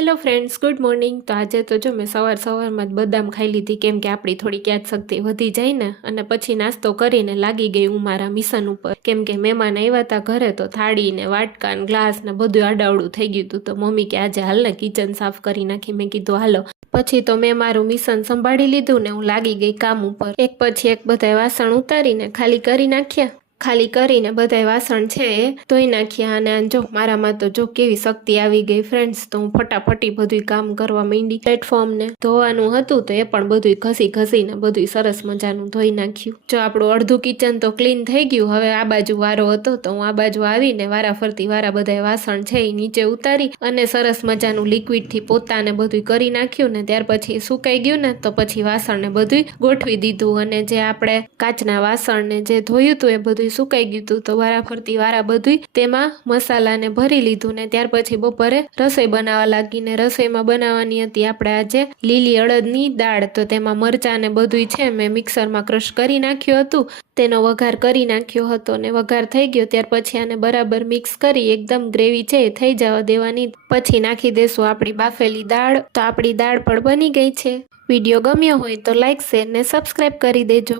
Hello friends, good morning. તો આજે તો જો મેં સવારમાં જ બદામ ખાઈ લીધી, કેમ કે આપણી થોડીક યાદશક્તિ વધી જાય ને। અને પછી નાસ્તો કરીને લાગી ગઈ હું મારા મિશન ઉપર, કેમ કે મહેમાન આવ્યા હતા ઘરે, તો થાળી ને વાટકા ને ગ્લાસ ને બધું આડાવડું થઈ ગયું હતું। તો મમ્મી કે આજે હાલ ને કિચન સાફ કરી નાખી। મેં કીધું હાલો। પછી તો મેં મારું મિશન સંભાળી લીધું ને હું લાગી ગઈ કામ ઉપર। એક પછી એક બધા વાસણ ઉતારીને ખાલી કરી નાખ્યા। ખાલી કરીને બધાય વાસણ છે એ ધોઈ નાખ્યા। અને જો મારામાં તો જો કેવી શક્તિ આવી ગઈ ફ્રેન્ડ્સ। તો હું ફટાફટી બધું કામ કરવા માંડી। પ્લેટફોર્મને ધોવાનું હતું તો એ પણ બધું ઘસીને બધું સરસ મજાનું ધોઈ નાખ્યું। જો આપણું અડધું કિચન તો ક્લીન થઈ ગયું। હવે આ બાજુ વારો હતો તો હું આ બાજુ આવીને વારા બધાય વાસણ છે એ નીચે ઉતારી અને સરસ મજાનું લિક્વિડથી પોતાને બધું કરી નાખ્યું ને ત્યાર પછી સુકાઈ ગયું ને તો પછી વાસણને બધું ગોઠવી દીધું। અને જે આપણે કાચના વાસણને જે ધોયું હતું એ બધું સુકાઈ ગયું હતું। તો વારા બધું તેમાં મસાલાને ભરી લીધું ને ત્યાર પછી બપોરે રસોઈ બનાવવા લાગીને। રસોઈમાં બનાવવાની હતી આપણે આજે લીલી અડદની દાળ। તો તેમાં મરચાં ને બધું છે મેં મિક્સરમાં ક્રશ કરી નાખ્યું હતું, તેનો વઘાર કરી નાખ્યો હતો ને વઘાર થઈ ગયો ત્યાર પછી આને બરાબર મિક્સ કરી એકદમ ગ્રેવી છે એ થઈ જવા દેવાની। પછી નાખી દેશું આપણી બાફેલી દાળ। તો આપણી દાળ પણ બની ગઈ છે। વિડીયો ગમ્યો હોય તો લાઈક, શેર ને સબસ્ક્રાઈબ કરી દેજો।